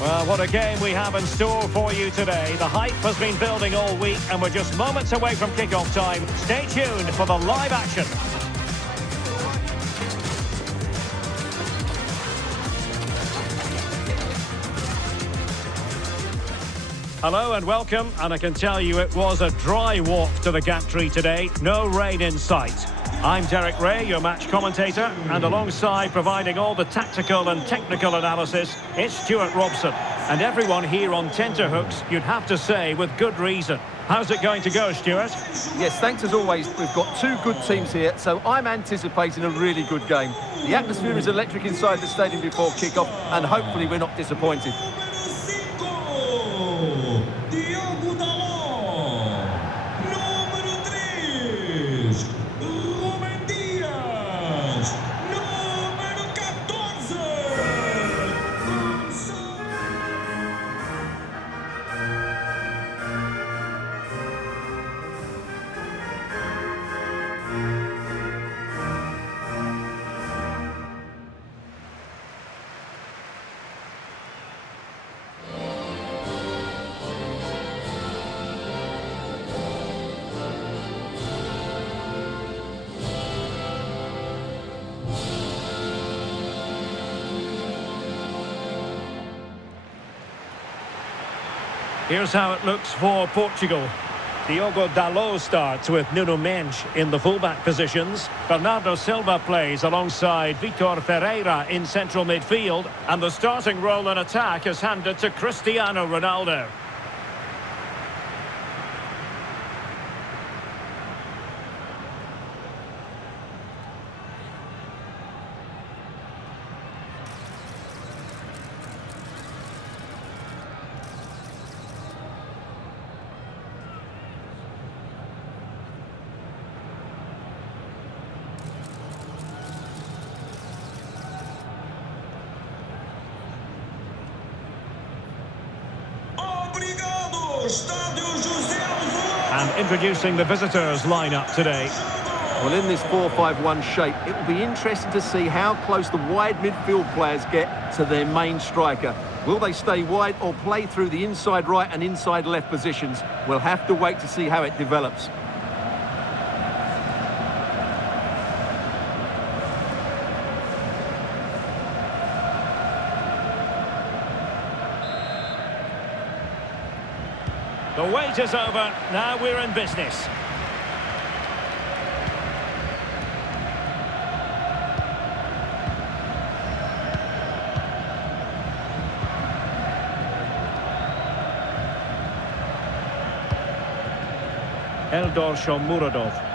Well, what a game we have in store for you today. The hype has been building all week, and we're just moments away from kickoff time. Stay tuned for the live action. Hello and welcome, and I can tell you it was a dry walk to the gantry today. No rain in sight. I'm Derek Ray, your match commentator, and alongside providing all the tactical and technical analysis, it's Stuart Robson. And everyone here on tenterhooks, you'd have to say, with good reason. How's it going to go, Stuart? Yes, thanks as always. We've got two good teams here, so I'm anticipating a really good game. The atmosphere is electric inside the stadium before kick-off, and hopefully we're not disappointed. Here's how it looks for Portugal. Diogo Dalot starts with Nuno Mendes in the fullback positions. Bernardo Silva plays alongside Vitor Ferreira in central midfield. And the starting role in attack is handed to Cristiano Ronaldo. And introducing the visitors lineup today. Well, in this 4-5-1 shape, it will be interesting to see how close the wide midfield players get to their main striker. Will they stay wide or play through the inside right and inside left positions? We'll have to wait to see how it develops. The wait is over. Now we're in business. Eldor Shomurodov.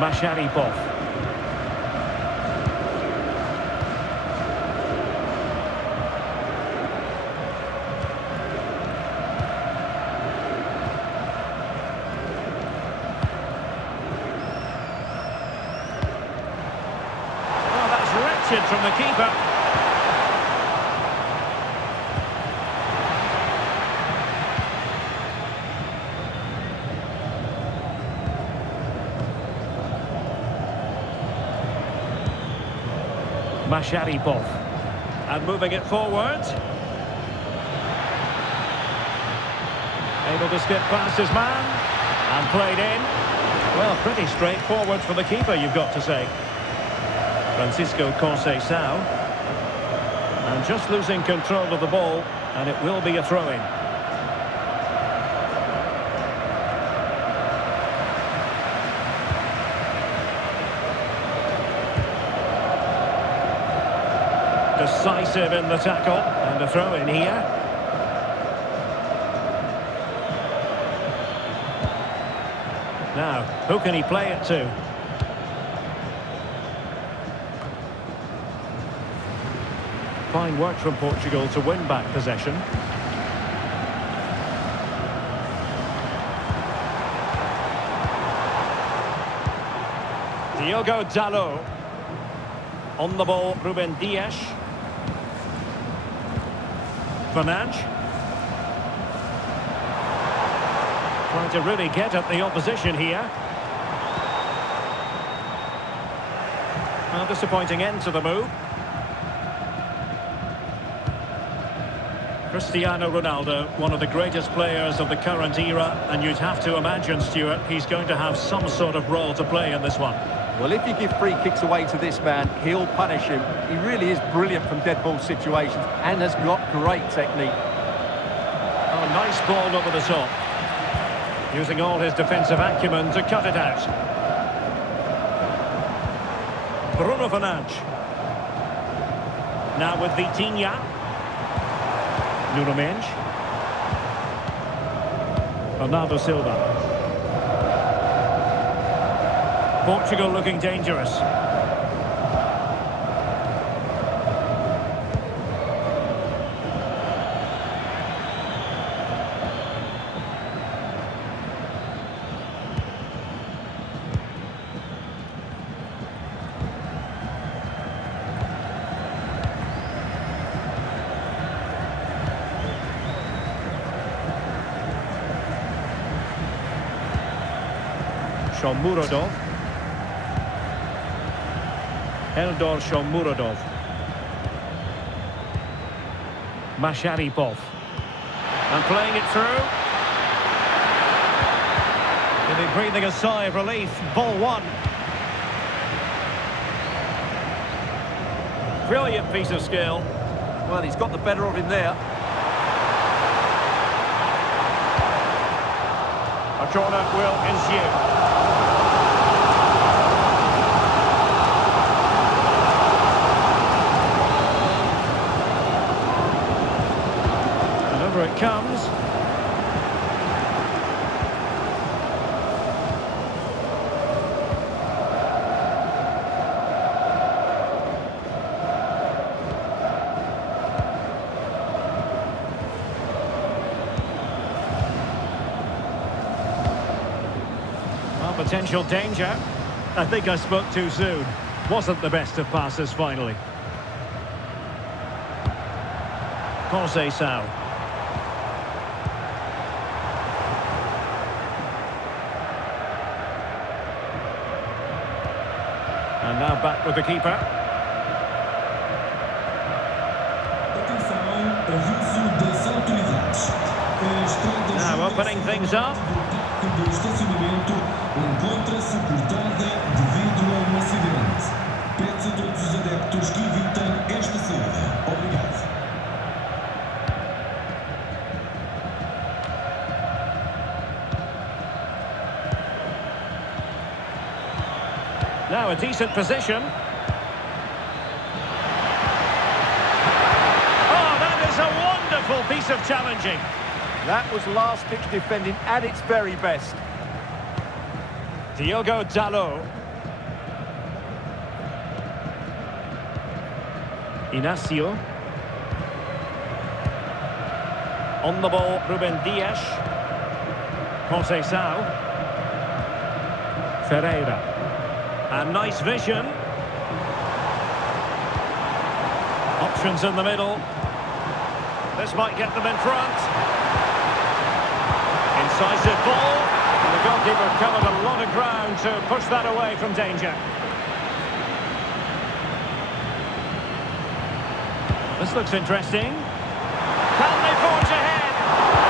Masharipov. Oh, that's wretched from the keeper. Masharipov. And moving it forward. Able to skip past his man. And played in. Well, pretty straightforward for the keeper, you've got to say. Francisco Conceição. And just losing control of the ball. And it will be a throw-in. Decisive in the tackle, and a throw in here. Now, who can he play it to? Fine work from Portugal to win back possession. Diogo Dalot. On the ball, Ruben Dias. Fernandes. Trying to really get at the opposition here. A disappointing end to the move. Cristiano Ronaldo, one of the greatest players of the current era, and you'd have to imagine, Stuart, he's going to have some sort of role to play in this one. Well, if you give free kicks away to this man, he'll punish him. He really is brilliant from dead ball situations and has got great technique. Oh, nice ball over the top. Using all his defensive acumen to cut it out. Bruno Fernandes. Now with Vitinha. Nuno Mendes. Bernardo Silva. Portugal looking dangerous. Shomurodov. Eldor Shomurodov. Masharipov. And playing it through. He'll be breathing a sigh of relief. Ball one. Brilliant piece of skill. Well, he's got the better of him there. A corner will ensue. It comes. Well, potential danger. I think I spoke too soon. Wasn't the best of passes finally. Conceição. And now back with the keeper. Now opening things up. Now a decent position. Oh, that is a wonderful piece of challenging. That was last-ditch defending at its very best. Diogo Dalot. Inacio. On the ball, Ruben Dias. Conceição. Ferreira. And nice vision. Options in the middle. This might get them in front. Incisive ball. And the goalkeeper covered a lot of ground to push that away from danger. This looks interesting. Can they forge ahead?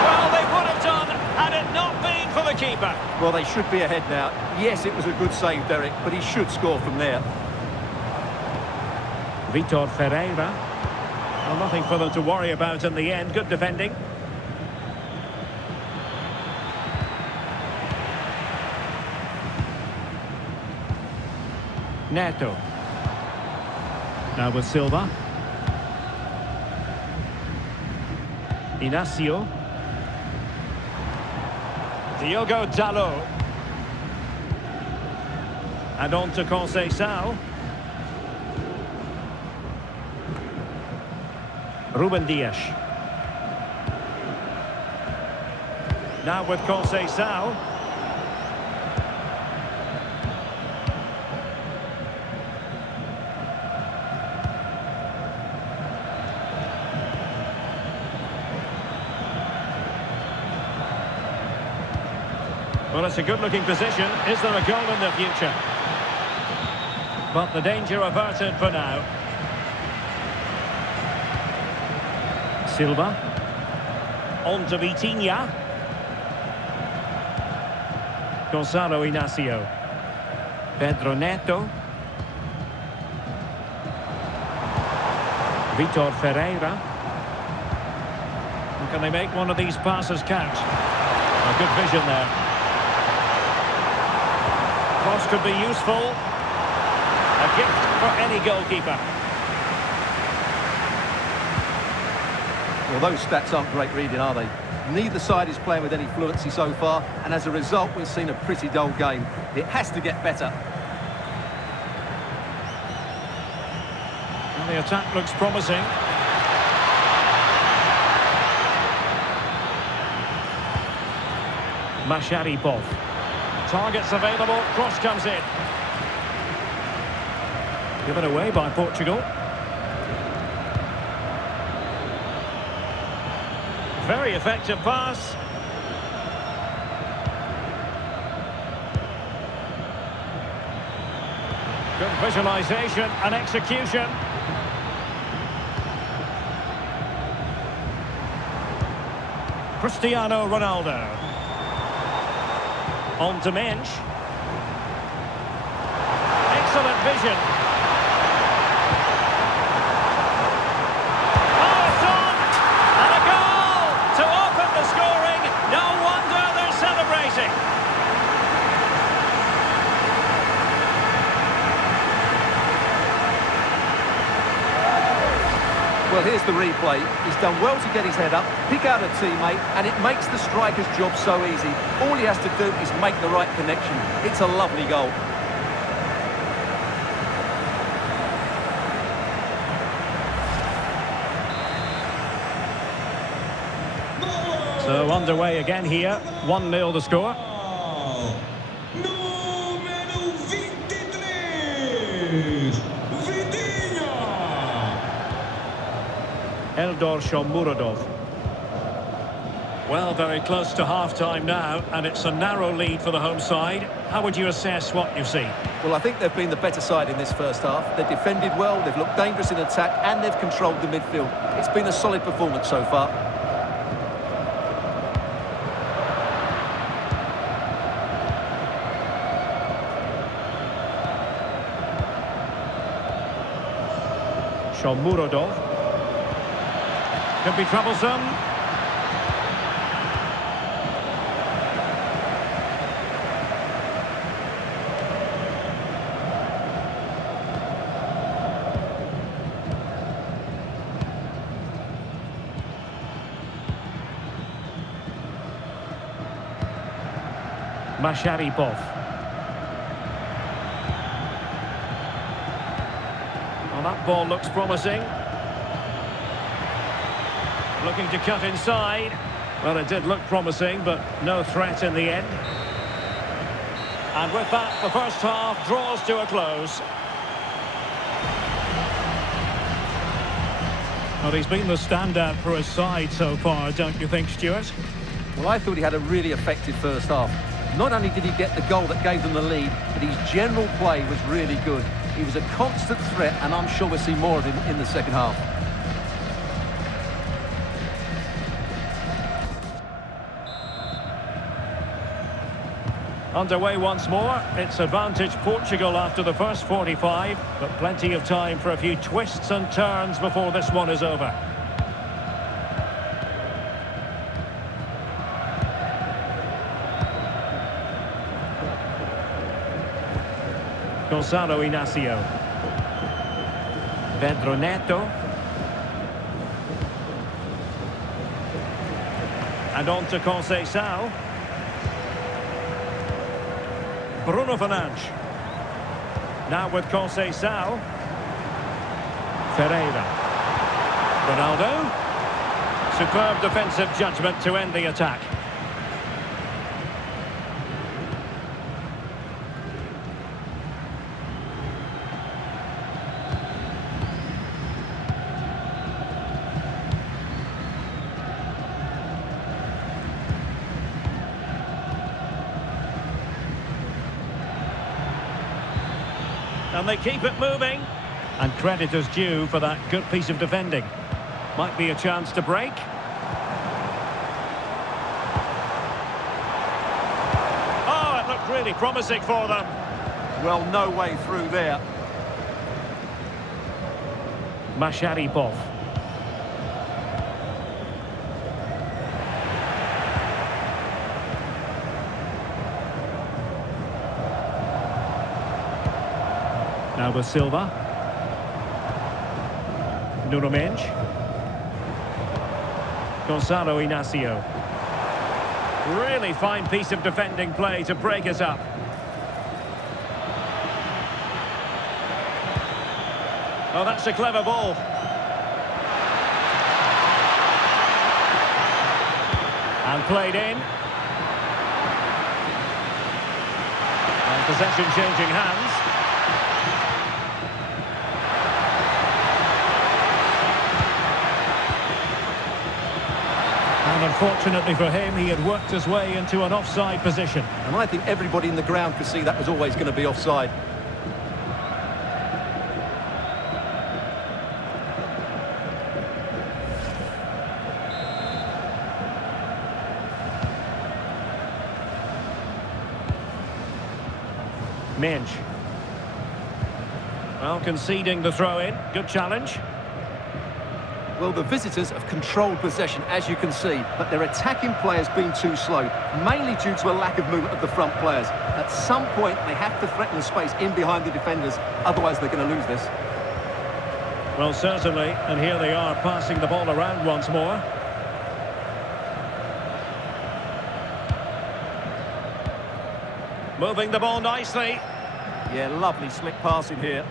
Well, they would have done had it not been for the keeper. Well, they should be ahead now. Yes, it was a good save, Derek, but he should score from there. Vitor Ferreira. Well, nothing for them to worry about in the end. Good defending. Neto. Now with Silva. Inacio. Diogo Dalot. And on to Conceição. Ruben Dias. Now with Conceição. Well, it's a good-looking position. Is there a goal in the future? But the danger averted for now. Silva. On to Vitinha. Gonzalo Inacio. Pedro Neto. Vitor Ferreira. And can they make one of these passes count? A good vision there. Cross could be useful. A gift for any goalkeeper. Well, those stats aren't great reading, are they? Neither side is playing with any fluency so far, and as a result, we've seen a pretty dull game. It has to get better. Well, the attack looks promising. Masharipov. Targets available, cross comes in. Given away by Portugal. Very effective pass. Good visualization and execution. Cristiano Ronaldo. On to Mensch. Excellent vision. Oh, it's on! And a goal to open the scoring. No wonder they're celebrating. Well, here's the replay. He's done well to get his head up, pick out a teammate, and it makes the striker's job so easy. All he has to do is make the right connection. It's a lovely goal. So underway again here. 1-0 the score. Número 23, Vitinha. Eldor Shomurodov. Well, very close to half-time now, and it's a narrow lead for the home side. How would you assess what you've seen? Well, I think they've been the better side in this first half. They've defended well, they've looked dangerous in attack, and they've controlled the midfield. It's been a solid performance so far. Shomurodov. Could be troublesome. Masharipov. Well, that ball looks promising. Looking to cut inside. Well, it did look promising, but no threat in the end. And with that, the first half draws to a close. Well, he's been the standout for his side so far, don't you think, Stuart? Well, I thought he had a really effective first half. Not only did he get the goal that gave them the lead, but his general play was really good. He was a constant threat, and I'm sure we'll see more of him in the second half. Underway once more. It's advantage Portugal after the first 45, but plenty of time for a few twists and turns before this one is over. Gonzalo Inacio. Pedro Neto. And on to Conceição. Bruno Fernandes. Now with Conceição. Ferreira. Ronaldo. Superb defensive judgment to end the attack. And they keep it moving. And credit is due for that good piece of defending. Might be a chance to break. Oh, it looked really promising for them. Well, no way through there. Masharipov. Now with Silva. Nuno Mendes. Gonzalo Inacio. Really fine piece of defending play to break us up. Oh, that's a clever ball. And played in. And possession changing hands. And unfortunately for him, he had worked his way into an offside position. And I think everybody in the ground could see that was always going to be offside. Mendes. Well, conceding the throw-in. Good challenge. Well, the visitors have controlled possession, as you can see, but their attacking players been too slow, mainly due to a lack of movement of the front players. At some point, they have to threaten the space in behind the defenders, otherwise they're going to lose this. Well, certainly, and here they are passing the ball around once more. Moving the ball nicely. Yeah, lovely slick passing here.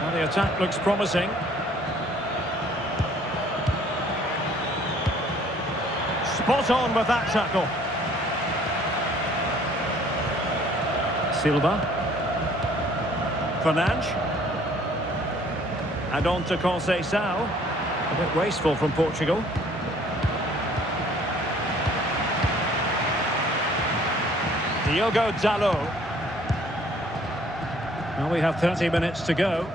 Well, the attack looks promising. Spot on with that tackle. Silva. Fernandes. And on to Conceição. A bit wasteful from Portugal. Diogo Dalot. Well, we have 30 minutes to go.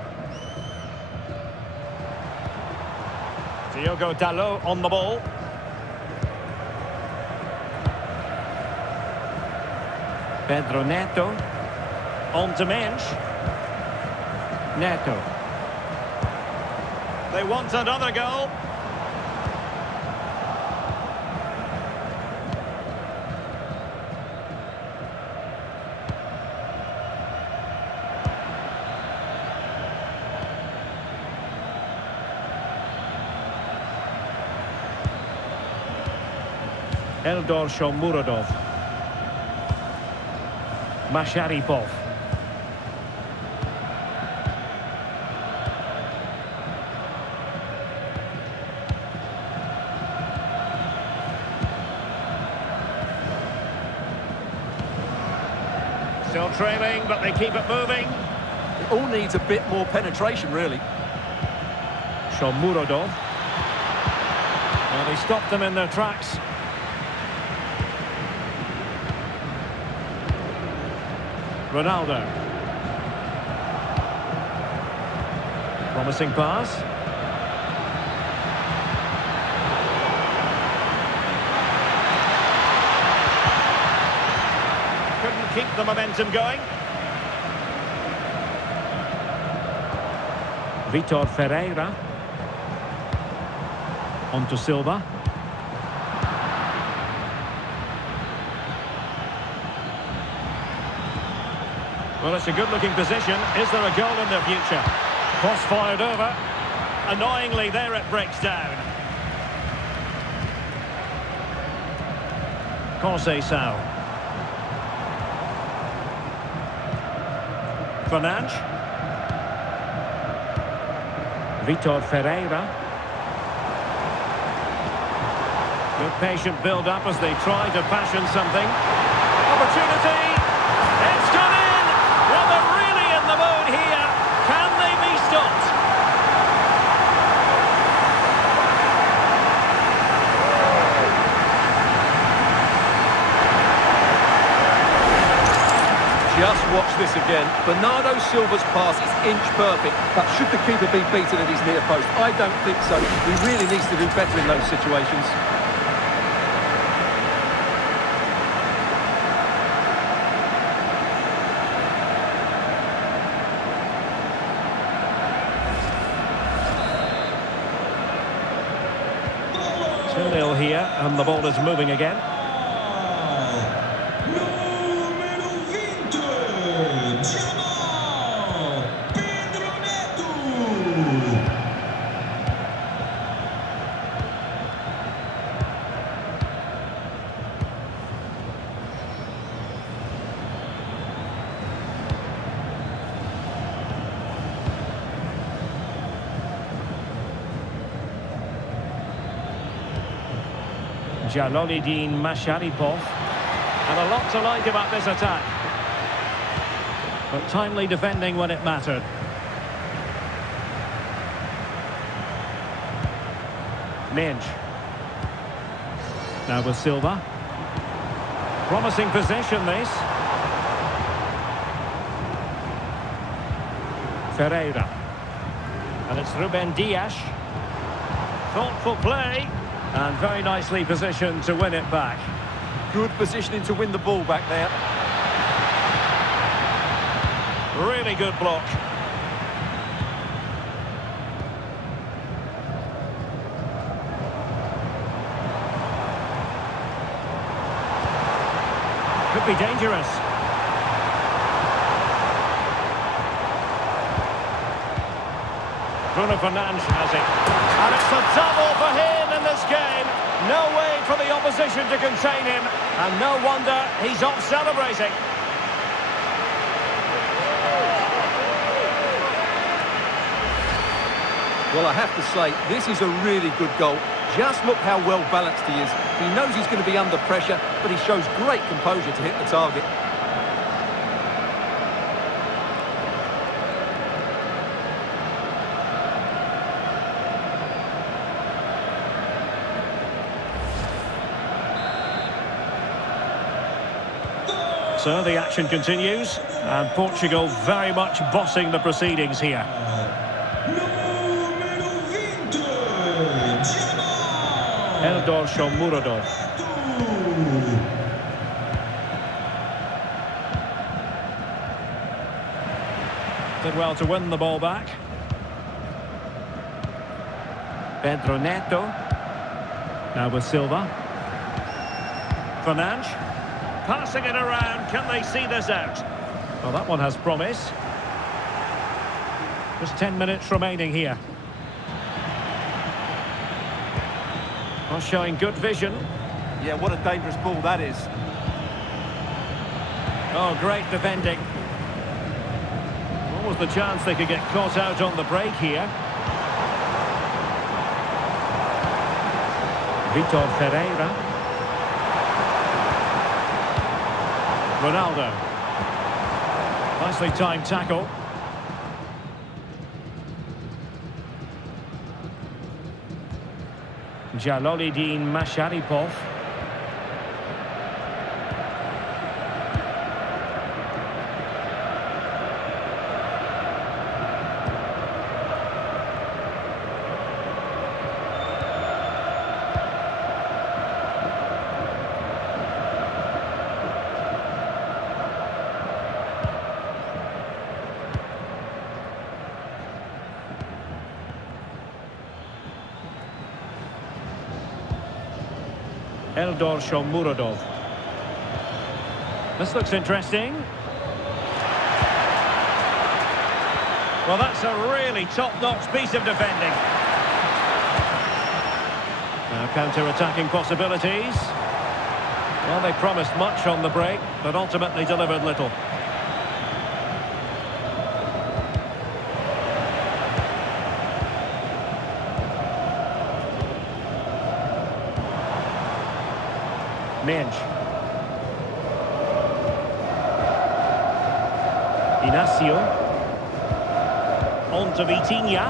Diogo Dalot on the ball. Pedro Neto. On to Mendes. Neto. They want another goal. Eldor Shomurodov. Masharipov. Still trailing, but they keep it moving. It all needs a bit more penetration, really. Shomurodov. Well, they stopped them in their tracks. Ronaldo. Promising pass. Couldn't keep the momentum going. Vitor Ferreira. On to Silva. Well, it's a good-looking position. Is there a goal in the future? Cross fired over. Annoyingly, there it breaks down. Conceição. Fernandes. Vitor Ferreira. Good patient build-up as they try to fashion something. Opportunity! It's gone in! Well, they're really in the mood here. Can they be stopped? Just watch this again. Bernardo Silva's pass is inch perfect, but should the keeper be beaten at his near post? I don't think so. He really needs to do better in those situations. Two 0 here, and the ball is moving again. Número 20, Jamal Pedro Neto. Jalolidin Masharipov. And a lot to like about this attack. But timely defending when it mattered. Minge. Now with Silva. Promising possession, this. Ferreira. And it's Ruben Dias. Thoughtful play. And very nicely positioned to win it back. Good positioning to win the ball back there. Really good block. Could be dangerous. Bruno Fernandes has it. And it's a double for him in this game. No way for the opposition to contain him. And no wonder he's off celebrating. Well, I have to say, this is a really good goal. Just look how well balanced he is. He knows he's going to be under pressure, but he shows great composure to hit the target. So the action continues, and Portugal very much bossing the proceedings here. Número 20, Jamal Eldor Shomurodov. Did well to win the ball back. Pedro Neto. Now with Silva. Fernandes. Passing it around, can they see this out? Well, that one has promise. Just 10 minutes remaining here. Well, showing good vision. Yeah, what a dangerous ball that is. Oh, great defending. What was the chance they could get caught out on the break here? Vitor Ferreira. Ronaldo. Nicely timed tackle. Jalolidin Masharipov. Eldor Shomurodov. This looks interesting. Well, that's a really top-notch piece of defending. Now counter-attacking possibilities. Well, they promised much on the break, but ultimately delivered little. Minge. Inacio. On to Vitinha.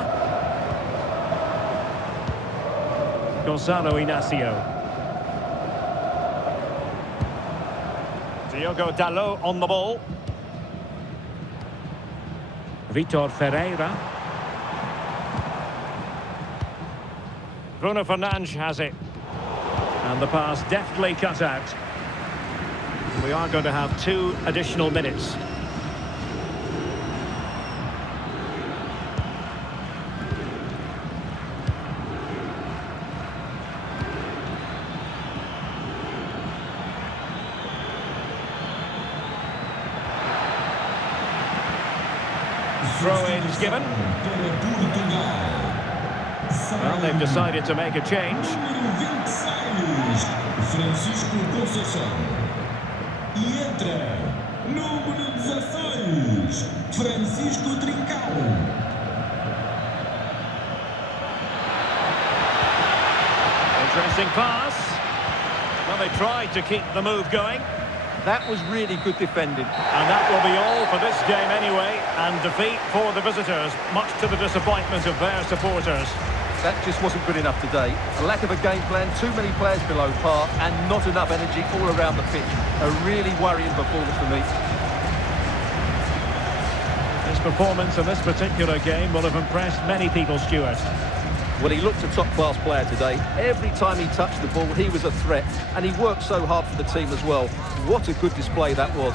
Gonzalo Inacio. Diogo Dalot on the ball. Vitor Ferreira. Bruno Fernandes has it. And the pass deftly cut out. We are going to have 2 additional minutes. Throw-ins given. Well, they've decided to make a change. Número 26, Francisco Conceição. E entra, número 16, Francisco Trincão. Interesting pass. Well, they tried to keep the move going. That was really good defending. And that will be all for this game anyway. And defeat for the visitors, much to the disappointment of their supporters. That just wasn't good enough today. A lack of a game plan, too many players below par, and not enough energy all around the pitch. A really worrying performance for me. His performance in this particular game will have impressed many people, Stuart. Well, he looked a top-class player today. Every time he touched the ball, he was a threat, and he worked so hard for the team as well. What a good display that was.